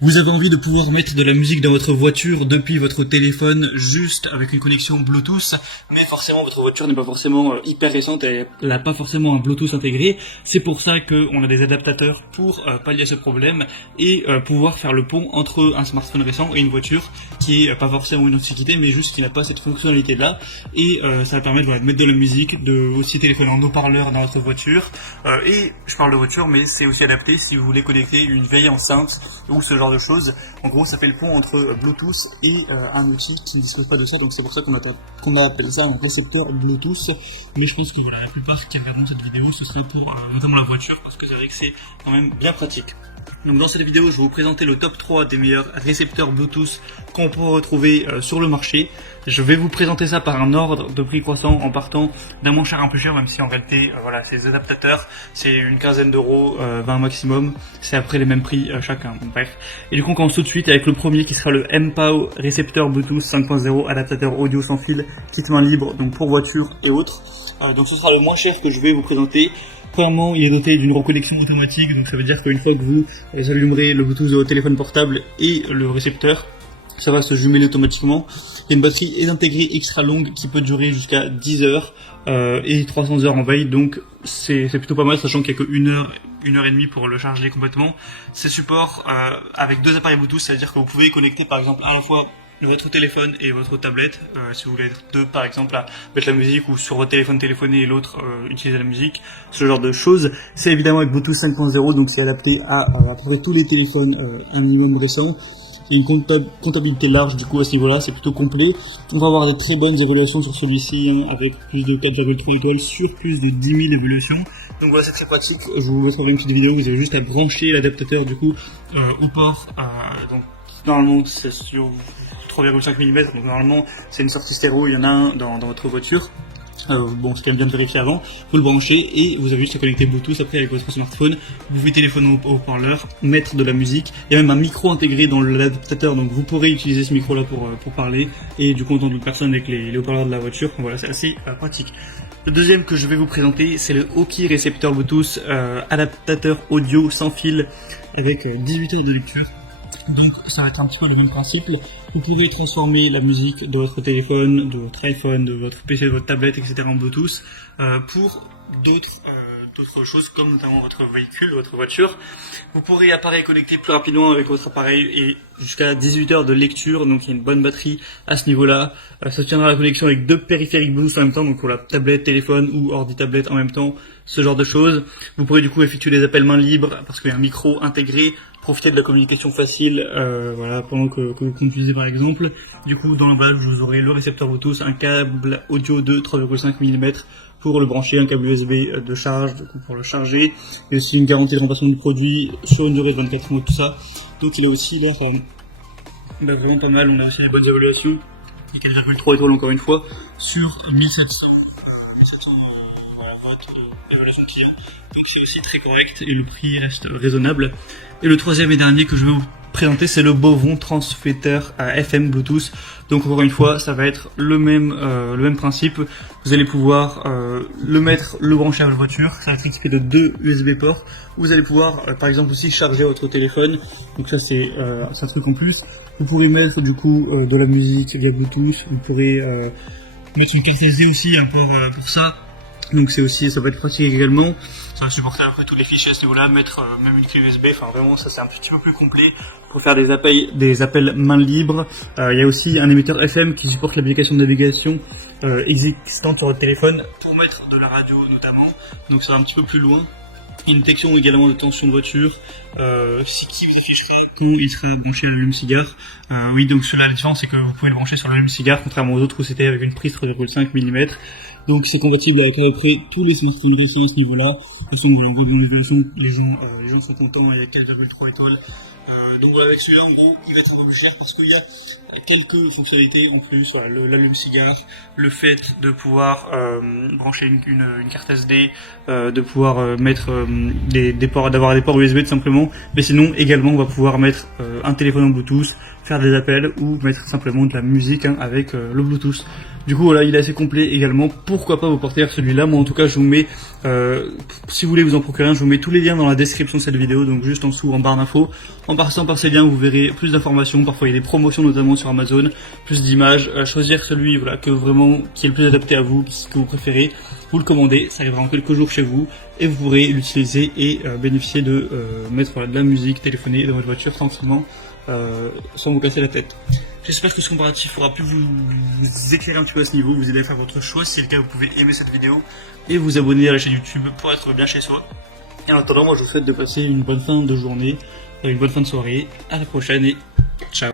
Vous avez envie de pouvoir mettre de la musique dans votre voiture depuis votre téléphone juste avec une connexion Bluetooth, mais forcément votre voiture n'est pas forcément hyper récente et elle n'a pas forcément un Bluetooth intégré. C'est pour ça qu'on a des adaptateurs pour pallier à ce problème et pouvoir faire le pont entre un smartphone récent et une voiture qui est pas forcément une antiquité mais juste qui n'a pas cette fonctionnalité là. Et ça va permettre de mettre de la musique, de aussi téléphoner en haut-parleur dans votre voiture. Et je parle de voiture mais c'est aussi adapté si vous voulez connecter une vieille enceinte ou ce genre de choses. En gros, ça fait le pont entre Bluetooth et un outil qui ne dispose pas de ça, donc c'est pour ça qu'on a appelé ça un récepteur Bluetooth. Mais je pense que voilà, la plupart qui verront cette vidéo, ce sera pour notamment la voiture, parce que c'est vrai que c'est quand même bien pratique. Donc dans cette vidéo, je vais vous présenter le top 3 des meilleurs récepteurs Bluetooth qu'on peut retrouver sur le marché. Je vais vous présenter ça par un ordre de prix croissant en partant d'un moins cher à un plus cher, même si en réalité, voilà, ces adaptateurs, c'est une quinzaine d'euros, 20 maximum. C'est après les mêmes prix chacun, bon, bref. Et du coup, on commence tout de suite avec le premier qui sera le MPOW récepteur Bluetooth 5.0, adaptateur audio sans fil, kit main libre, donc pour voiture et autres. Donc ce sera le moins cher que je vais vous présenter. Premièrement, il est doté d'une reconnexion automatique, donc ça veut dire qu'une fois que vous allumerez le Bluetooth de votre téléphone portable et le récepteur, ça va se jumeler automatiquement. Il y a une batterie intégrée extra longue qui peut durer jusqu'à 10 heures et 300 heures en veille, donc c'est plutôt pas mal, sachant qu'il n'y a que 1 heure et demie pour le charger complètement. C'est support avec 2 appareils Bluetooth, c'est-à-dire que vous pouvez connecter par exemple à la fois votre téléphone et votre tablette, si vous voulez être deux par exemple à mettre la musique ou sur votre téléphone téléphoner et l'autre utiliser la musique, ce genre de choses. C'est évidemment avec Bluetooth 5.0, donc c'est adapté à peu près tous les téléphones un minimum récents. Il y a une comptabilité large du coup à ce niveau-là, c'est plutôt complet. On va avoir des très bonnes évaluations sur celui-ci, hein, avec plus de 4,3 étoiles sur plus de 10 000 évaluations. Donc voilà, c'est très pratique. Je vous mettrai une petite vidéo, vous avez juste à brancher l'adaptateur du coup au port. Donc normalement c'est sur 3,5 mm, donc normalement c'est une sortie stéréo, il y en a un dans votre voiture. Bon, c'est quand même bien de vérifier avant. Vous le branchez et vous avez juste à connecter Bluetooth après avec votre smartphone. Vous pouvez téléphoner au haut-parleur, mettre de la musique. Il y a même un micro intégré dans l'adaptateur, donc vous pourrez utiliser ce micro-là pour parler et du coup entendre d'autres personnes avec les haut-parleurs de la voiture. Donc voilà, c'est assez pratique. Le deuxième que je vais vous présenter, c'est le Oki récepteur Bluetooth adaptateur audio sans fil avec 18 heures de lecture. Donc ça va être un petit peu le même principe. Vous pouvez transformer la musique de votre téléphone, de votre iPhone, de votre PC, de votre tablette, etc. en Bluetooth pour d'autres choses comme notamment votre véhicule, votre voiture. Vous pourrez appareil connecté plus rapidement avec votre appareil et jusqu'à 18 heures de lecture, donc il y a une bonne batterie à ce niveau-là. Ça tiendra la connexion avec 2 périphériques Bluetooth en même temps, donc pour la tablette, téléphone ou ordi tablette en même temps, ce genre de choses. Vous pourrez du coup effectuer des appels main libre parce qu'il y a un micro intégré, profiter de la communication facile voilà, pendant que vous conduisez par exemple. Du coup dans l'emballage vous aurez le récepteur Bluetooth, un câble audio de 3,5 mm pour le brancher, un câble USB de charge pour le charger, et aussi une garantie de remplacement du produit sur une durée de 24 mois, tout ça. Donc il a aussi l'air vraiment pas mal. On a aussi les bonnes évaluations, 4,3 étoiles encore une fois sur 1700 voilà, votes d'évaluation client. Donc c'est aussi très correct et le prix reste raisonnable. Et le troisième et dernier que je vais vous présenter, c'est le Bovon transfetteur à FM Bluetooth. Donc encore une fois, ça va être le même principe. Vous allez pouvoir le brancher à votre voiture. Ça va être équipé de 2 USB ports. Vous allez pouvoir par exemple aussi charger votre téléphone. Donc ça c'est un truc en plus. Vous pourrez mettre du coup de la musique via Bluetooth. Vous pourrez mettre une carte SD aussi, un port pour ça. Donc c'est aussi, ça va être pratique également. Ça va supporter après tous les fichiers à ce niveau-là, mettre même une clé USB. Enfin vraiment, ça c'est un petit peu plus complet pour faire des appels main libre. Il y a aussi un émetteur FM qui supporte l'application de navigation existante sur votre téléphone pour mettre de la radio notamment. Donc ça va un petit peu plus loin. Une détection également de tension de voiture, qui vous affichera quand il sera branché à l'allume-cigare. Oui, donc cela, la différence c'est que vous pouvez le brancher sur l'allume-cigare, contrairement aux autres où c'était avec une prise 3,5 mm. Donc c'est compatible avec à peu près tous les smartphones récents à ce niveau-là. De toute façon, voilà, en gros, dans l'évaluation, les gens sont contents, il y a 4,3 étoiles. Donc voilà, avec celui-là, en gros, il va être un peu plus cher parce qu'il y a quelques fonctionnalités en plus, voilà, l'allume-cigare, le fait de pouvoir brancher une carte SD, de pouvoir mettre des ports, d'avoir des ports USB tout simplement. Mais sinon, également, on va pouvoir mettre un téléphone en Bluetooth, faire des appels ou mettre simplement de la musique avec le Bluetooth. Du coup voilà, il est assez complet également, pourquoi pas vous porter vers celui-là. Moi en tout cas je vous mets, si vous voulez vous en procurer un, je vous mets tous les liens dans la description de cette vidéo, donc juste en dessous en barre d'infos. En passant par ces liens vous verrez plus d'informations, parfois il y a des promotions notamment sur Amazon, plus d'images, choisir celui voilà, que vraiment, qui est le plus adapté à vous, que vous préférez, vous le commandez, ça arrivera en quelques jours chez vous et vous pourrez l'utiliser et bénéficier de mettre voilà, de la musique, téléphoner dans votre voiture tranquillement. Sans vous casser la tête. J'espère que ce comparatif aura pu vous éclairer un petit peu à ce niveau, vous aider à faire votre choix. Si c'est le cas, vous pouvez aimer cette vidéo et vous abonner à la chaîne YouTube pour être bien chez soi. Et en attendant, moi je vous souhaite de passer une bonne fin de journée, une bonne fin de soirée. À la prochaine et ciao.